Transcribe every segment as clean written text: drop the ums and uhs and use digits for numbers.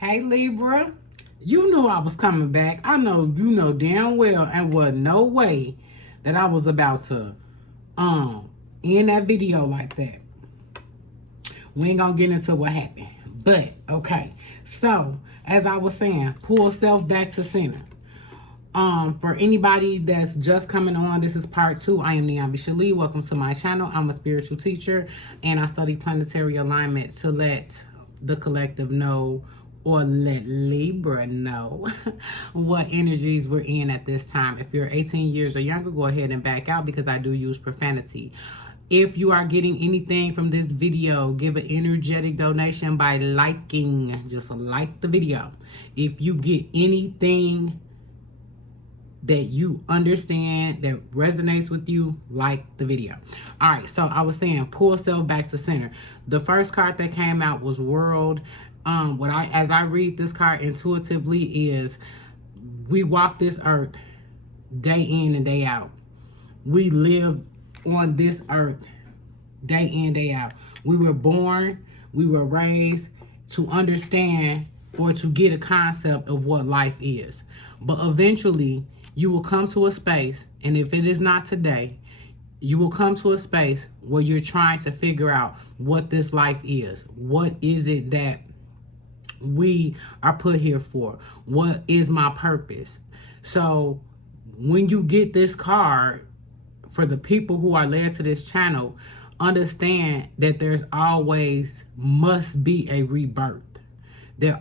Hey Libra, you knew I was coming back. I know you know damn well and was no way that I was about to end that video like that. We ain't gonna get into what happened. But okay. So as I was saying, pull self back to center. For anybody that's just coming on, this is part 2. I am NiambiShele. Welcome to my channel. I'm a spiritual teacher and I study planetary alignment to let the collective know, or let Libra know, what energies we're in at this time. If you're 18 years or younger, go ahead and back out because I do use profanity. If you are getting anything from this video, give an energetic donation by liking. Just like the video. If you get anything that you understand, that resonates with you, like the video. All right, so I was saying, pull self back to center. The first card that came out was World. As I read this card intuitively is, we walk this earth day in and day out. We live on this earth day in, day out. We were born, we were raised to understand or to get a concept of what life is. But eventually, you will come to a space, and if it is not today, you will come to a space where you're trying to figure out what this life is. What is it that we are put here for? What is my purpose? So when you get this card, for the people who are led to this channel, understand that there's always must be a rebirth. There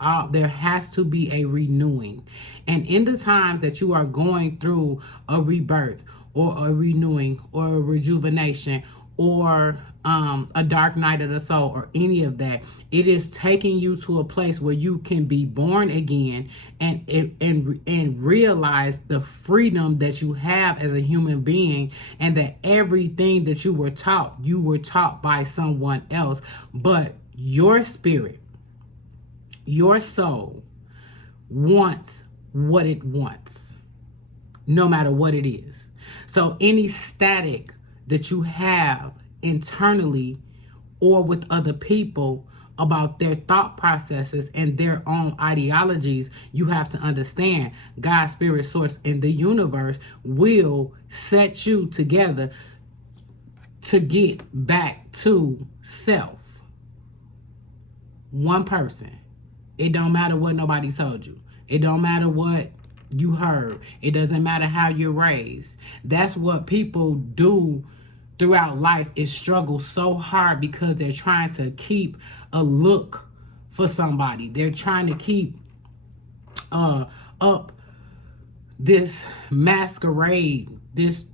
has to be a renewing. And in the times that you are going through a rebirth or a renewing or a rejuvenation or a dark night of the soul or any of that, it is taking you to a place where you can be born again and realize the freedom that you have as a human being, and that everything that you were taught by someone else, but your spirit, your soul wants what it wants, no matter what it is. So any static that you have internally or with other people about their thought processes and their own ideologies, you have to understand God, spirit, source, and the universe will set you together to get back to self. One person. It don't matter what nobody told you. It don't matter what you heard. It doesn't matter how you're raised. That's what people do throughout life, is struggle so hard because they're trying to keep a look for somebody. They're trying to keep up this masquerade, this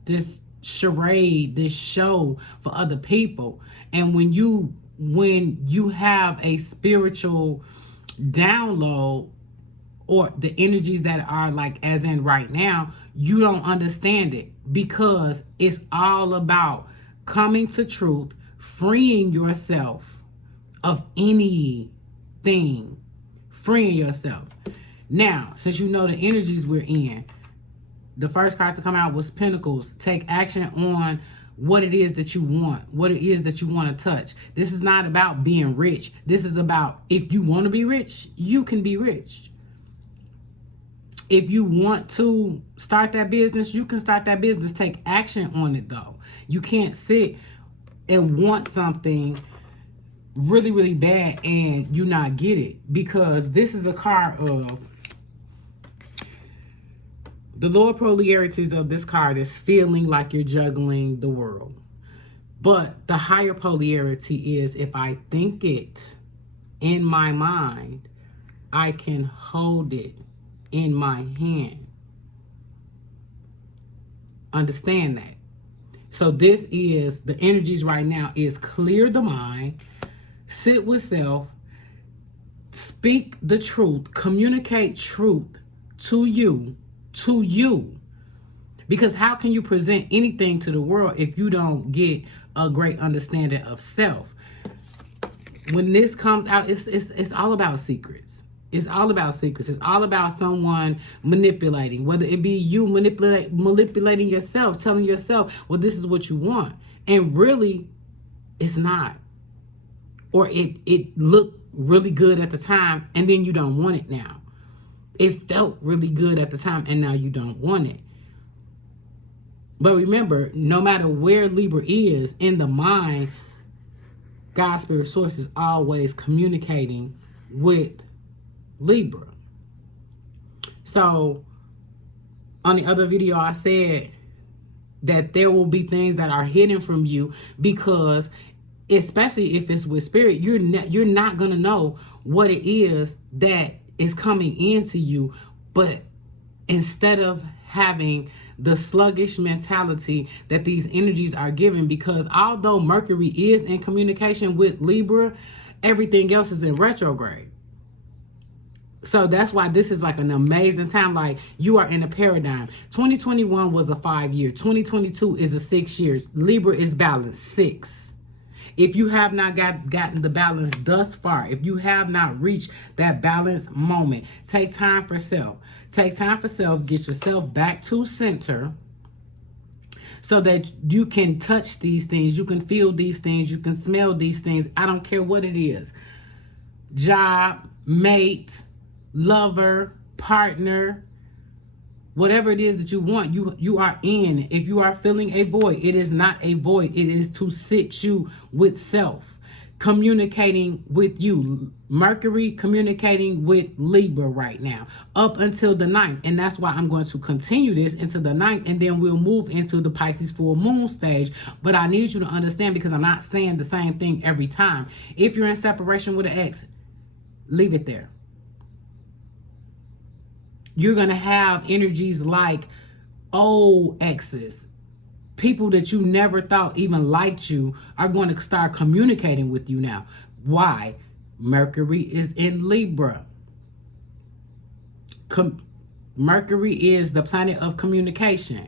charade, this show for other people. And when you have a spiritual download, or the energies that are like as in right now, you don't understand it, because it's all about coming to truth, freeing yourself of anything, freeing yourself. Now, since you know the energies we're in, the first card to come out was Pentacles. Take action on what it is that you want, what it is that you want to touch. This is not about being rich. This is about, if you want to be rich, you can be rich. If you want to start that business, you can start that business. Take action on it, though. You can't sit and want something really, really bad and you not get it, because this is a card of the lower polarities of this card is feeling like you're juggling the world. But the higher polarity is, if I think it in my mind, I can hold it in my hand. Understand that. So this is, the energies right now is clear the mind, sit with self, speak the truth, communicate truth to you. Because how can you present anything to the world if you don't get a great understanding of self? When this comes out, it's all about secrets. It's all about secrets. It's all about someone manipulating, whether it be you manipulating yourself, telling yourself, well, this is what you want. And really, it's not. Or it looked really good at the time, and then you don't want it now. It felt really good at the time, and now you don't want it. But remember, no matter where Libra is in the mind, God Spirit Source is always communicating with Libra. So on the other video, I said that there will be things that are hidden from you, because especially if it's with spirit, you're not going to know what it is that is coming into you. But instead of having the sluggish mentality that these energies are giving, because although Mercury is in communication with Libra, everything else is in retrograde. So that's why this is like an amazing time. Like, you are in a paradigm. 2021 was a 5-year. 2022 is a 6 years. Libra is balanced 6. If you have not gotten the balance thus far, if you have not reached that balance moment, take time for self. Take time for self. Get yourself back to center so that you can touch these things. You can feel these things. You can smell these things. I don't care what it is. Job, mate, lover, partner, whatever it is that you want, you are in. If you are feeling a void, it is not a void. It is to sit you with self, communicating with you. Mercury communicating with Libra right now up until the 9th. And that's why I'm going to continue this into the 9th, and then we'll move into the Pisces full moon stage. But I need you to understand, because I'm not saying the same thing every time. If you're in separation with an ex, leave it there. You're going to have energies like old exes. People that you never thought even liked you are going to start communicating with you now. Why? Mercury is in Libra. Mercury is the planet of communication.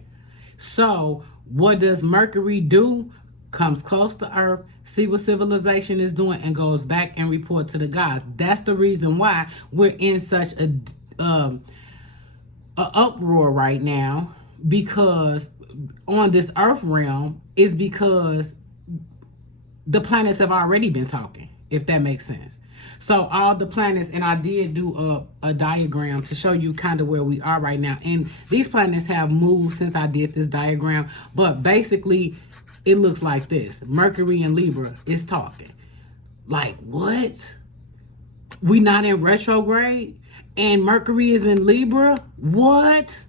So what does Mercury do? Comes close to Earth, see what civilization is doing, and goes back and report to the gods. That's the reason why we're in such a uproar right now, because on this Earth realm, is because the planets have already been talking, if that makes sense. So all the planets, and I did do a diagram to show you kind of where we are right now. And these planets have moved since I did this diagram. But basically, it looks like this. Mercury and Libra is talking. Like, what? We not in retrograde? And Mercury is in Libra? What?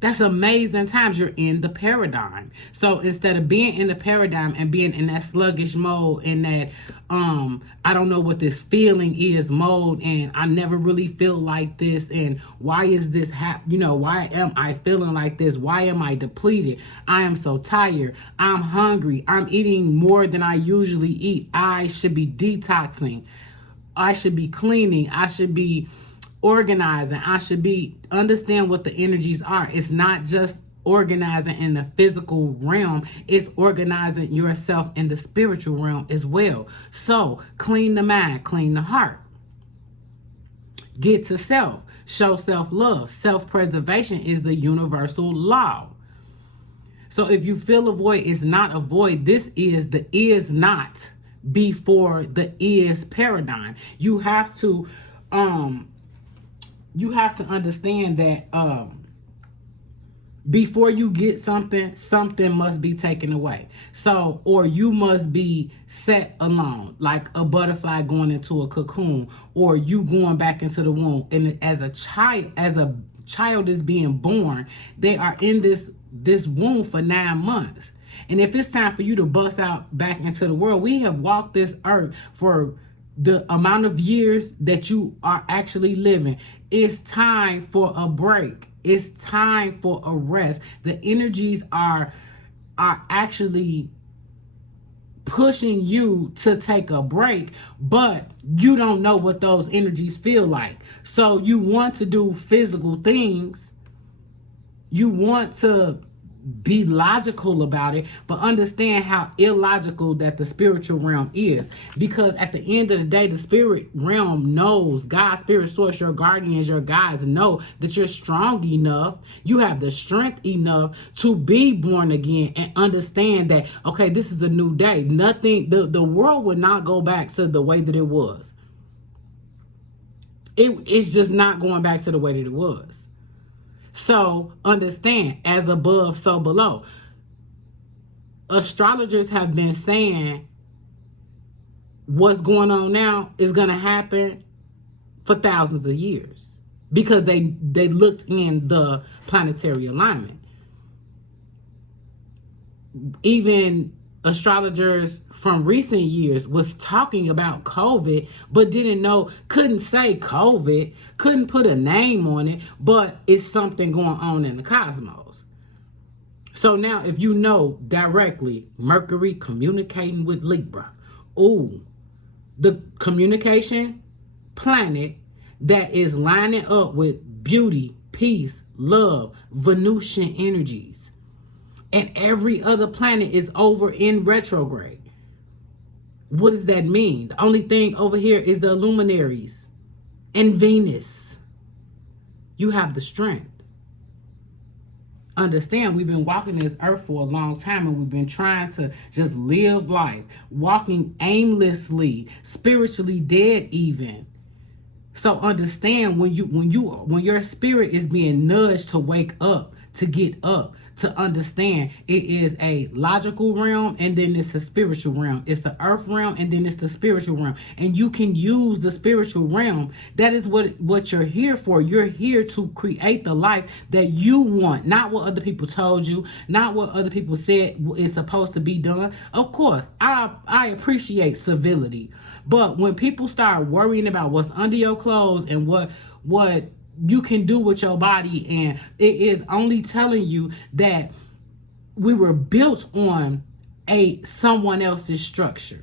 That's amazing times. You're in the paradigm. So instead of being in the paradigm and being in that sluggish mode, in that I don't know what this feeling is mode, and I never really feel like this, and why is this why am I feeling like this? Why am I depleted? I am so tired. I'm hungry. I'm eating more than I usually eat. I should be detoxing. I should be cleaning. I should be organizing. I should be understand what the energies are. It's not just organizing in the physical realm, it's organizing yourself in the spiritual realm as well. So clean the mind, clean the heart, get to self, show self-love. Self-preservation is the universal law. So if you feel a void, it's not a void. This is the is not before the is paradigm. You have to understand that before you get something, something must be taken away. So, or you must be set alone, like a butterfly going into a cocoon, or you going back into the womb. And as a child is being born, they are in this womb for 9 months. And if it's time for you to bust out back into the world, we have walked this earth for the amount of years that you are actually living. It's time for a break. It's time for a rest. The energies are actually pushing you to take a break, but you don't know what those energies feel like. So you want to do physical things. You want to be logical about it, but understand how illogical that the spiritual realm is. Because at the end of the day, the spirit realm knows, God, spirit source, your guardians, your guides know that you're strong enough, you have the strength enough to be born again and understand that, okay, this is a new day. Nothing, the world would not go back to the way that it was. It's just not going back to the way that it was. So understand, as above, so below. Astrologers have been saying what's going on now is going to happen for thousands of years because they looked in the planetary alignment. Even astrologers from recent years was talking about COVID, but couldn't say COVID, couldn't put a name on it, but it's something going on in the cosmos. So now if you know directly, Mercury communicating with Libra, the communication planet that is lining up with beauty, peace, love, Venusian energies. And every other planet is over in retrograde. What does that mean? The only thing over here is the luminaries and Venus. You have the strength. Understand, we've been walking this earth for a long time and we've been trying to just live life, walking aimlessly, spiritually dead even. So understand, when your spirit is being nudged to wake up, to get up, to understand, it is a logical realm and then it's a spiritual realm. It's the earth realm and then it's the spiritual realm. And you can use the spiritual realm. That is what you're here for. You're here to create the life that you want, not what other people told you, not what other people said is supposed to be done. Of course, I appreciate civility. But when people start worrying about what's under your clothes and what you can do with your body, and it is only telling you that we were built on someone else's structure.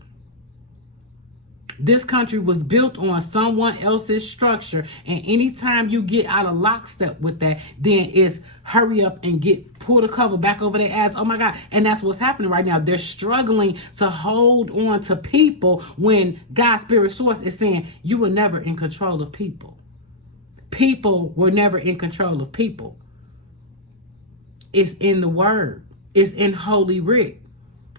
This country was built on someone else's structure, and anytime you get out of lockstep with that, then it's hurry up and pull the cover back over their ass. Oh my God. And that's what's happening right now. They're struggling to hold on to people when God's spirit source is saying you were never in control of people. People were never in control of people. It's in the word. It's in Holy Writ.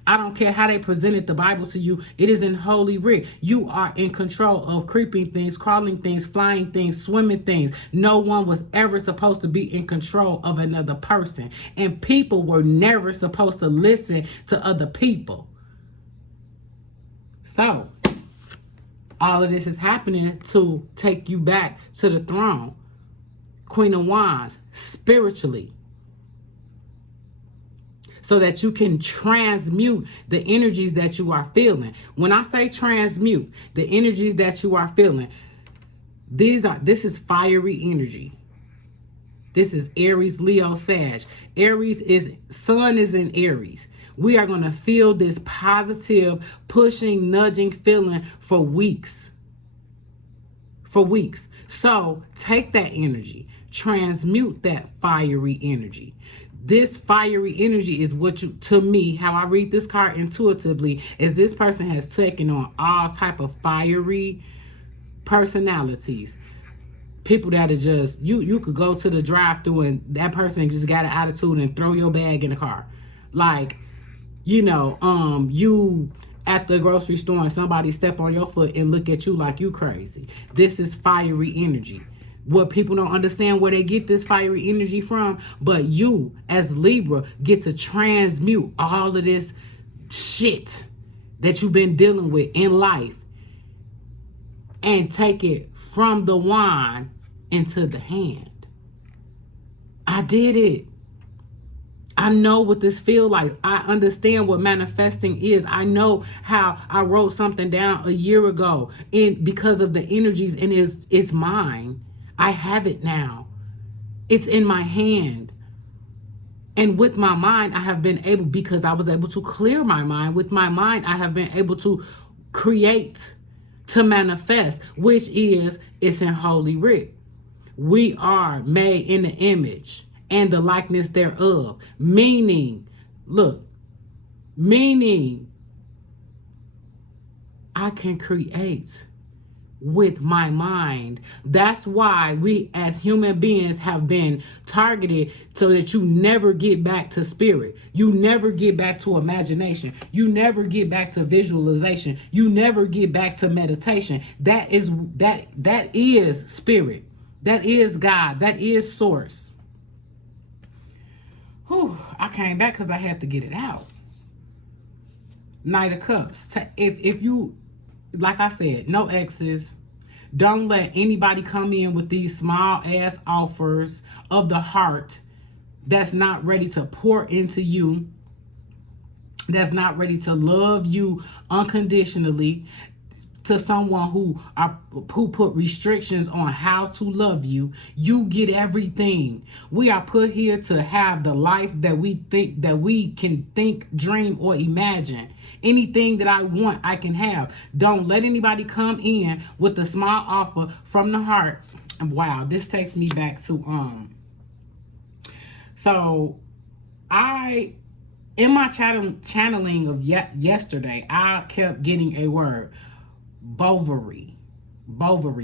I don't care how they presented the Bible to you. It is in Holy Writ. You are in control of creeping things, crawling things, flying things, swimming things. No one was ever supposed to be in control of another person. And people were never supposed to listen to other people. So all of this is happening to take you back to the throne. Queen of Wands, spiritually. So that you can transmute the energies that you are feeling. When I say transmute, the energies that you are feeling, this is fiery energy. This is Aries, Leo, Sag. Sun is in Aries. We are going to feel this positive, pushing, nudging feeling for weeks. For weeks. So take that energy, transmute that fiery energy. This fiery energy is to me, how I read this card intuitively, is this person has taken on all type of fiery personalities. People that are just, you could go to the drive-thru and that person just got an attitude and throw your bag in the car. Like, you at the grocery store and somebody step on your foot and look at you like you crazy. This is fiery energy. What people don't understand where they get this fiery energy from, but you as Libra get to transmute all of this shit that you've been dealing with in life and take it from the wand into the hand. I did it. I know what this feel like. I understand what manifesting is. I know how I wrote something down a year ago because of the energies, and it's mine. I have it now. It's in my hand. And with my mind, I have been able, because I was able to clear my mind. With my mind, I have been able to create, to manifest, which is, it's in Holy Writ. We are made in the image and the likeness thereof. Meaning I can create with my mind. That's why we as human beings have been targeted so that you never get back to spirit. You never get back to imagination. You never get back to visualization. You never get back to meditation. That is spirit. That is God. That is source. Whew, I came back because I had to get it out. Knight of Cups. If you, like I said, no exes. Don't let anybody come in with these small ass offers of the heart that's not ready to pour into you, that's not ready to love you unconditionally, to someone who put restrictions on how to love you. You get everything. We are put here to have the life that we can think, dream, or imagine. Anything that I want, I can have. Don't let anybody come in with a small offer from the heart. Wow, this takes me back to so in my channeling of yesterday, I kept getting a word. Bovary, Bovry,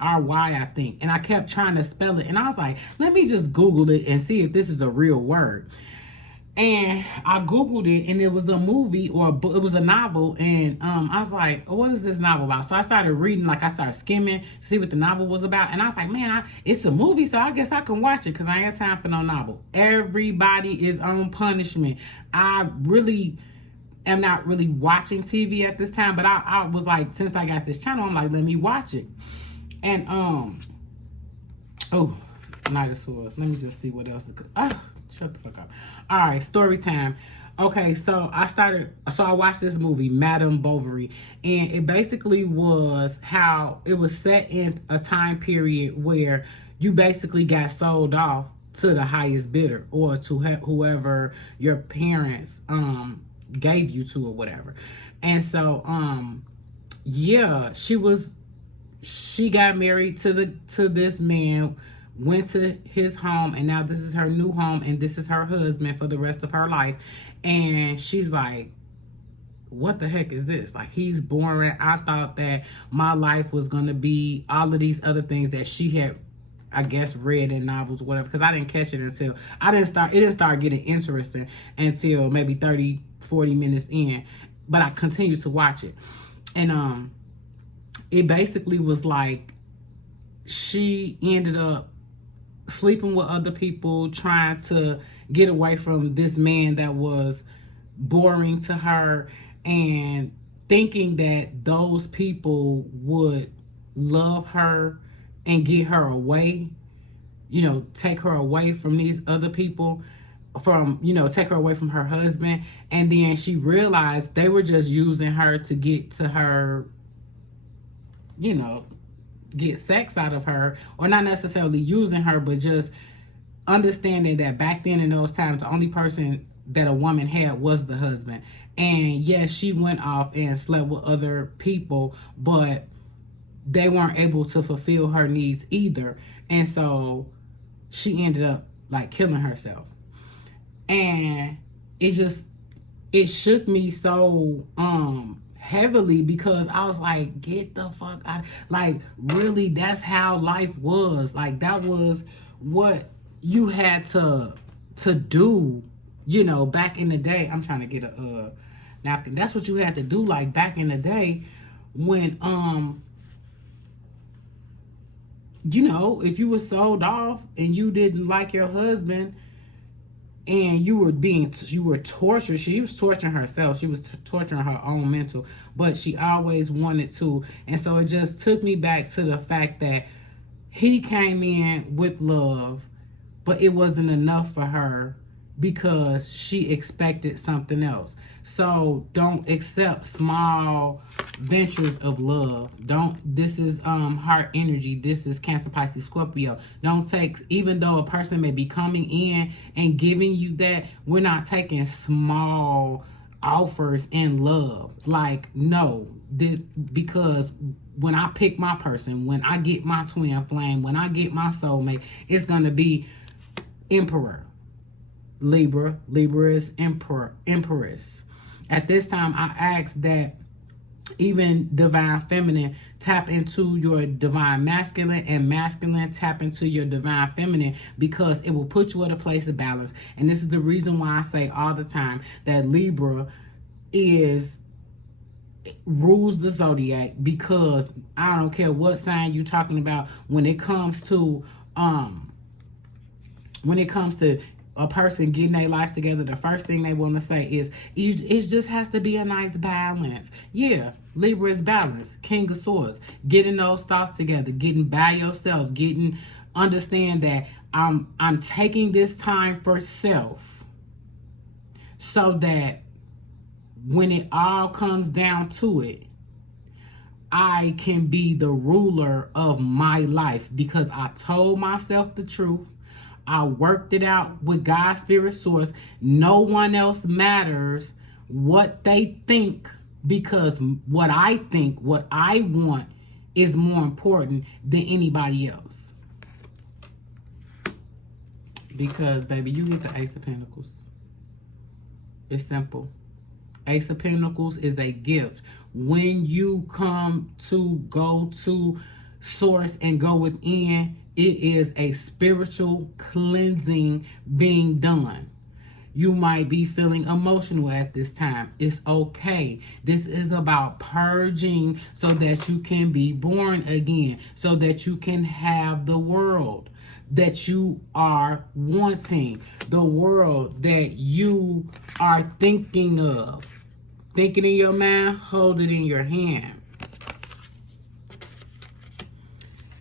I think. And I kept trying to spell it. And I was like, let me just Google it and see if this is a real word. And I Googled it, and it was a movie or it was a novel. And I was like, oh, what is this novel about? So I started reading, I started skimming to see what the novel was about. And I was like, man, it's a movie, so I guess I can watch it because I ain't got time for no novel. Everybody is on punishment. I really am not really watching TV at this time, but I was like, since I got this channel, I'm like, let me watch it. And oh, Knight of Swords. Let me just see what else is good. Shut the fuck up. All right, story time. Okay, so I watched this movie, Madame Bovary, and it basically was how it was set in a time period where you basically got sold off to the highest bidder or to whoever your parents gave you to or whatever. And so yeah, she got married to this man, went to his home, and now this is her new home, and this is her husband for the rest of her life. And she's like, what the heck is this? Like, he's boring. I thought that my life was gonna be all of these other things that she had, I guess, read in novels or whatever, because I didn't catch it until it didn't start getting interesting until maybe 30-40 minutes in, but I continued to watch it. And it basically was like she ended up sleeping with other people, trying to get away from this man that was boring to her, and thinking that those people would love her and get her away, take her away from these other people, take her away from her husband. And then she realized they were just using her to get to her, get sex out of her, or not necessarily using her, but just understanding that back then in those times, the only person that a woman had was the husband. And yes, she went off and slept with other people, but they weren't able to fulfill her needs either. And so she ended up killing herself. And it shook me so heavily, because I was like, get the fuck out. Really, that's how life was. That was what you had to do, back in the day. I'm trying to get a napkin. That's what you had to do, back in the day, when if you were sold off and you didn't like your husband, and you were tortured. She was torturing herself. She was torturing her own mental, but she always wanted to. And so it just took me back to the fact that he came in with love, but it wasn't enough for her because she expected something else. So don't accept small ventures of love. This is heart energy. This is Cancer, Pisces, Scorpio. Don't take, even though a person may be coming in and giving you that, we're not taking small offers in love. No, because when I pick my person, when I get my twin flame, when I get my soulmate, it's gonna be Emperor. Libra is Empress. At this time, I ask that even divine feminine, tap into your divine masculine, and masculine tap into your divine feminine, because it will put you at a place of balance. And this is the reason why I say all the time that Libra rules the zodiac, because I don't care what sign you're talking about when it comes to a person getting their life together. The first thing they want to say is, it just has to be a nice balance. Yeah, Libra is balance. King of Swords. Getting those thoughts together. Getting by yourself. Understand that I'm taking this time for self, so that when it all comes down to it, I can be the ruler of my life, because I told myself the truth. I worked it out with God, Spirit, Source. No one else matters what they think, because what I think, what I want, is more important than anybody else. Because, baby, you get the Ace of Pentacles. It's simple. Ace of Pentacles is a gift. When you come to go to Source and go within, it is a spiritual cleansing being done. You might be feeling emotional at this time. It's okay. This is about purging so that you can be born again, so that you can have the world that you are wanting, the world that you are thinking of. Think it in your mind, hold it in your hand.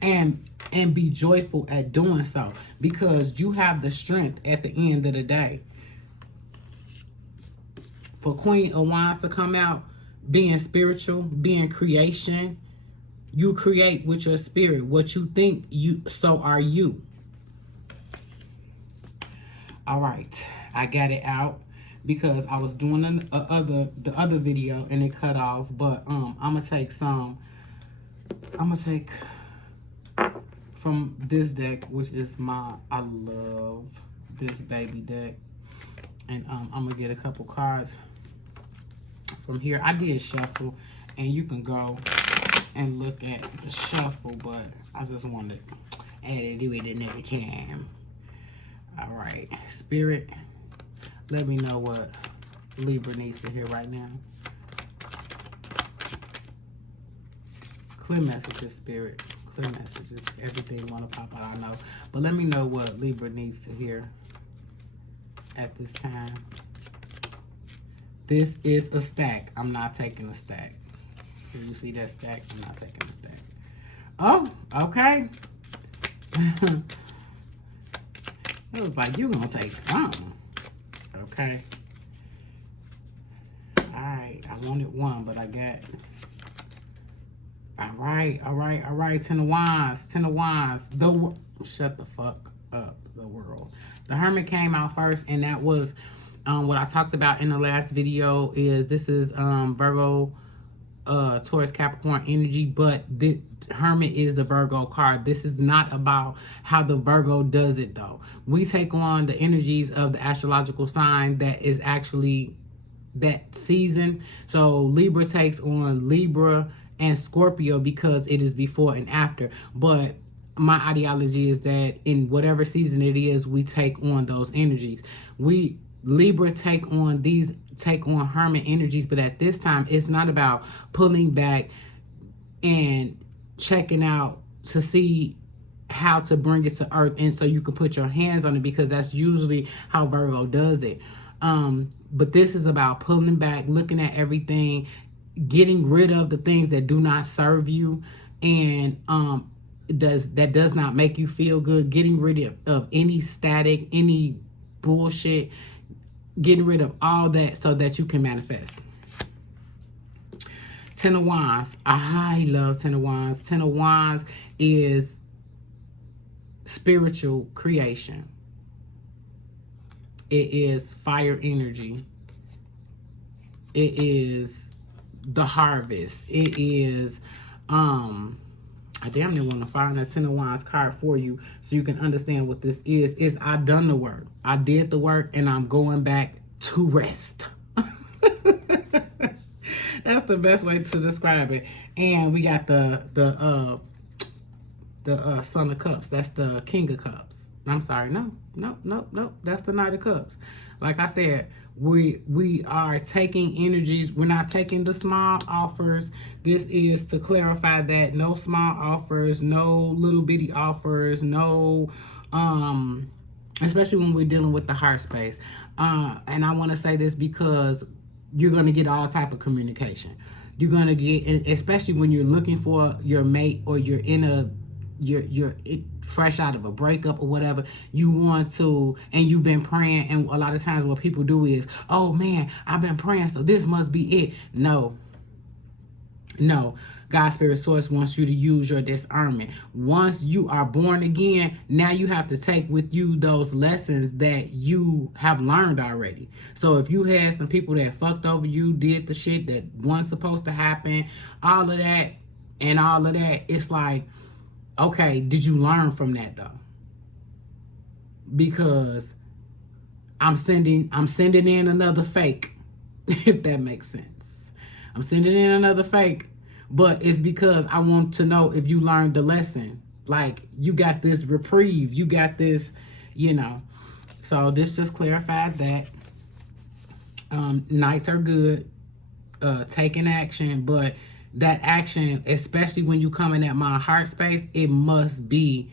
And be joyful at doing so, because you have the strength at the end of the day. For Queen of Wands to come out, being spiritual, being creation, you create with your spirit. What you think, so are you. All right, I got it out because I was doing the other video and it cut off. But I'm gonna take from this deck, which is I love this baby deck, and I'm gonna get a couple cards from here. I did shuffle, and you can go and look at the shuffle, but I just wanted to do it another time. All right, Spirit, let me know what Libra needs to hear right now. Clear messages, Spirit. Clear messages. Everything want to pop out, I know. But let me know what Libra needs to hear at this time. This is a stack. I'm not taking a stack. Can you see that stack? I'm not taking a stack. Oh, okay. It was like, you gonna take something. Okay. Alright, I wanted one, but I got... Alright. 10 of Wands. 10 of Wands. Shut the fuck up, the world. The Hermit came out first, and that was what I talked about in the last video. Is this is Virgo, Taurus, Capricorn energy, but the Hermit is the Virgo card. This is not about how the Virgo does it, though. We take on the energies of the astrological sign that is actually that season. So Libra takes on Libra and Scorpio because it is before and after. But my ideology is that in whatever season it is, we take on those energies. Libra take on Hermit energies, but at this time, it's not about pulling back and checking out to see how to bring it to earth, and so you can put your hands on it, because that's usually how Virgo does it. But this is about pulling back, looking at everything, getting rid of the things that do not serve you, and that does not make you feel good, getting rid of any static, any bullshit, getting rid of all that so that you can manifest. 10 of Wands. I love 10 of Wands. 10 of Wands is spiritual creation. It is fire energy. It is the harvest. It is I damn near want to find a 10 of Wands card for you so you can understand what this is. Is I done the work. I did the work, and I'm going back to rest. That's the best way to describe it. And we got the Son of Cups. That's the King of Cups. I'm sorry. No. That's the Knight of Cups. Like I said, we are taking energies. We're not taking the small offers. This is to clarify that no small offers, no little bitty offers, no, especially when we're dealing with the heart space. And I want to say this because you're going to get all type of communication. You're going to get, especially when you're looking for your mate, or you're in a, you're fresh out of a breakup or whatever, you want to, and you've been praying, and a lot of times what people do is, oh man, I've been praying, so this must be it. No, God, Spirit, Source wants you to use your discernment. Once you are born again, now you have to take with you those lessons that you have learned already. So if you had some people that fucked over you, did the shit that wasn't supposed to happen, all of that, it's like, okay, did you learn from that though? Because I'm sending in another fake, if that makes sense. I'm sending in another fake, but it's because I want to know if you learned the lesson. Like, you got this reprieve, you got this, So this just clarified that. Nights are good, taking action, but that action, especially when you coming at my heart space, it must be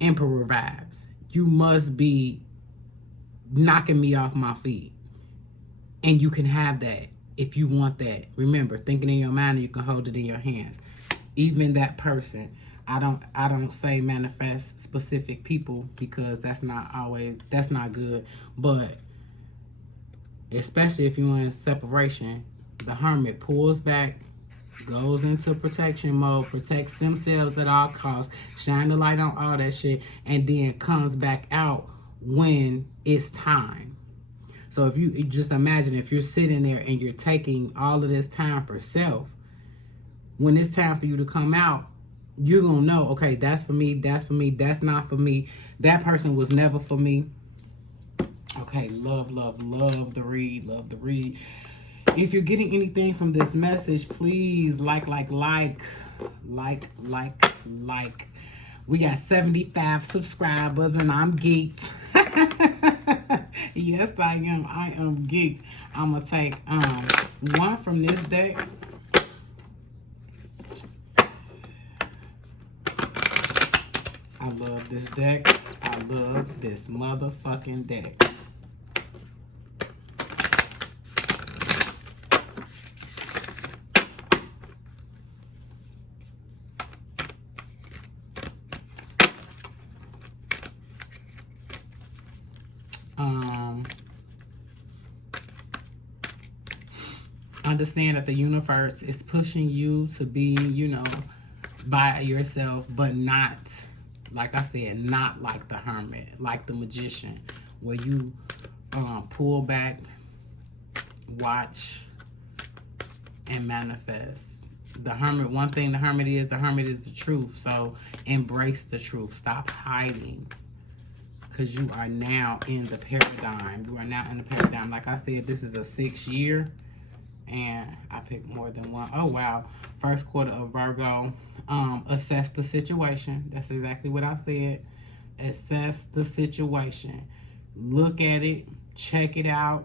Emperor vibes. You must be knocking me off my feet. And you can have that if you want that. Remember, thinking in your mind, you can hold it in your hands. Even that person. I don't say manifest specific people, because that's not good. But especially if you're in separation, the Hermit pulls back, goes into protection mode, protects themselves at all costs, shine the light on all that shit, and then comes back out when it's time. So if you just imagine, if you're sitting there and you're taking all of this time for self, when it's time for you to come out, you're gonna know, okay, that's for me, that's not for me, that person was never for me. Okay, love the read. If you're getting anything from this message, please like. We got 75 subscribers and I'm geeked. Yes, I am geeked. I'm going to take one from this deck. I love this deck. I love this motherfucking deck. Understand that the universe is pushing you to be, by yourself, but not, like I said, not like the Hermit, like the Magician, where you pull back, watch, and manifest. The Hermit, one thing the Hermit is the truth. So embrace the truth. Stop hiding. Because you are now in the paradigm. Like I said, this is a 6th year. And I picked more than one. Oh, wow. First quarter of Virgo. Assess the situation. That's exactly what I said. Assess the situation. Look at it. Check it out.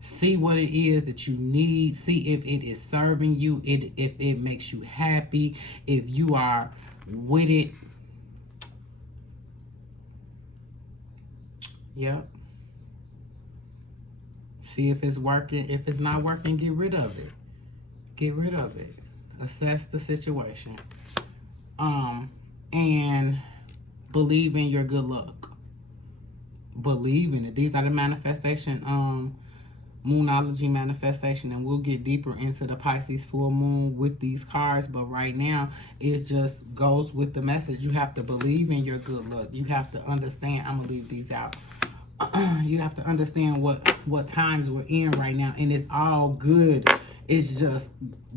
See what it is that you need. See if it is serving you. If it makes you happy. If you are with it. Yep. See if it's working. If it's not working, get rid of it. Get rid of it. Assess the situation. And believe in your good luck. Believe in it. These are the manifestation, Moonology manifestation, and we'll get deeper into the Pisces full moon with these cards, but right now it just goes with the message. You have to believe in your good luck. You have to understand. I'm gonna leave these out. You have to understand what times we're in right now, and it's all good. It's just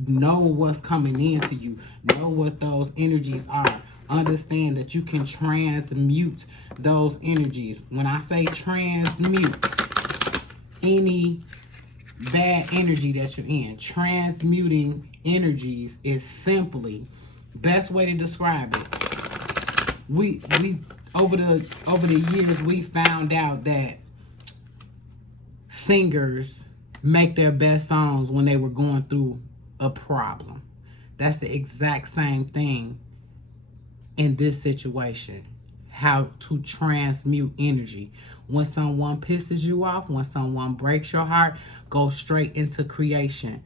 know what's coming into you. Know what those energies are. Understand that you can transmute those energies. When I say transmute, any bad energy that you're in. Transmuting energies is simply best way to describe it. We over the years we found out that singers make their best songs when they were going through a problem. That's the exact same thing in this situation. How to transmute energy. When someone pisses you off, when someone breaks your heart, go straight into creation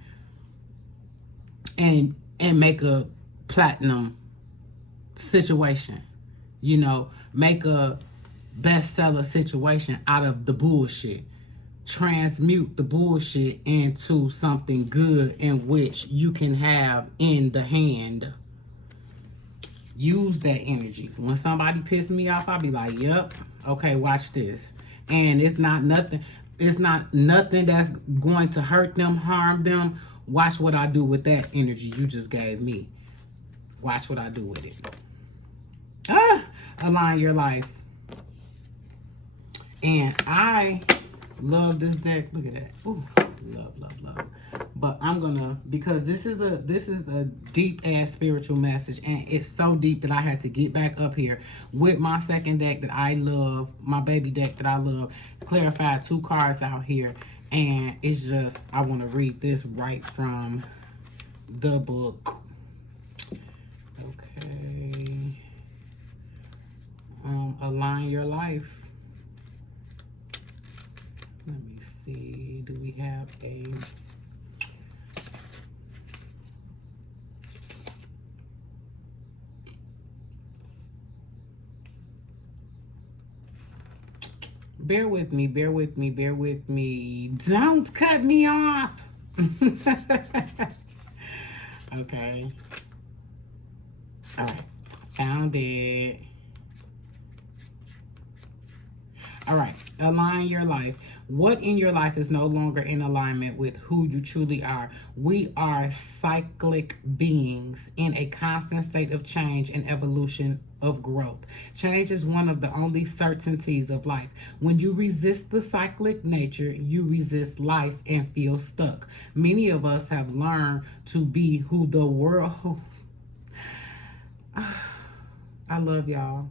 and make a platinum situation. You know, make a bestseller situation out of the bullshit. Transmute the bullshit into something good in which you can have in the hand. Use that energy. When somebody pisses me off, I'll be like, yep, okay, watch this. And it's not nothing that's going to hurt them, harm them. Watch what I do with that energy you just gave me. Watch what I do with it. Align your life. And I love this deck. Look at that. Ooh, love. But I'm gonna, because this is a deep ass spiritual message, and it's so deep that I had to get back up here with my second deck that I love, my baby deck that I love, clarify 2 cards out here. And it's just, I want to read this right from the book. Okay. Align your life. Let me see. Do we have a... Bear with me. Don't cut me off. Okay. All right. Found it. All right. Align your life. What in your life is no longer in alignment with who you truly are? We are cyclic beings in a constant state of change and evolution of growth. Change is one of the only certainties of life. When you resist the cyclic nature, you resist life and feel stuck. Many of us have learned to be who the world... I love y'all.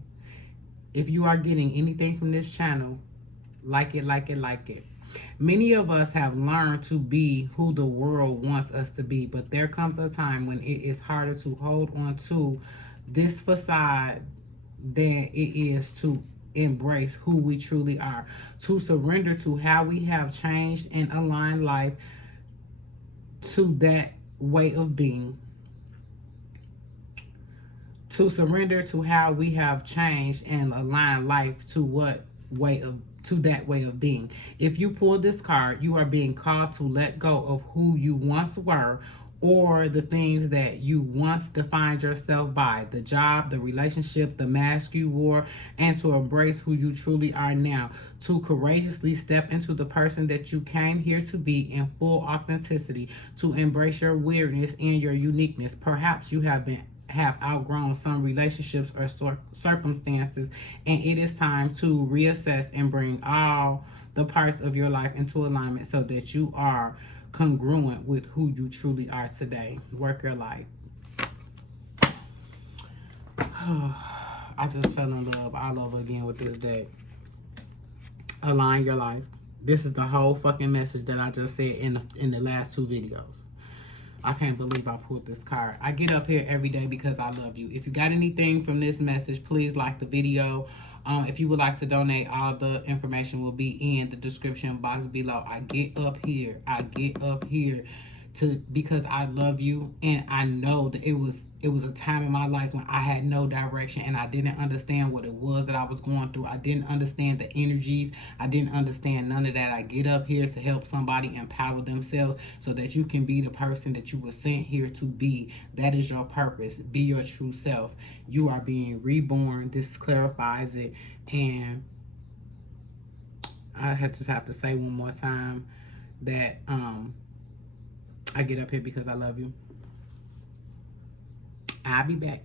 If you are getting anything from this channel, like it. Many of us have learned to be who the world wants us to be, but there comes a time when it is harder to hold on to this facade than it is to embrace who we truly are, to surrender to how we have changed and aligned life to that way of being. To surrender to how we have changed and aligned life to that way of being. If you pull this card, you are being called to let go of who you once were, or the things that you once defined yourself by, the job, the relationship, the mask you wore, and to embrace who you truly are now, to courageously step into the person that you came here to be in full authenticity, to embrace your weirdness and your uniqueness. Perhaps you have outgrown some relationships or circumstances, and it is time to reassess and bring all the parts of your life into alignment so that you are congruent with who you truly are today. Work your life. I just fell in love all over again with this deck. Align your life. This is the whole fucking message that I just said in the last 2 videos. I can't believe I pulled this card. I get up here every day because I love you. If you got anything from this message, please like the video. If you would like to donate, all the information will be in the description box below. I get up here because I love you, and I know that it was a time in my life when I had no direction and I didn't understand what it was that I was going through. I didn't understand the energies. I didn't understand none of that. I get up here to help somebody empower themselves so that you can be the person that you were sent here to be. That is your purpose. Be your true self. You are being reborn. This clarifies it. And I just have to say one more time that I get up here because I love you. I'll be back.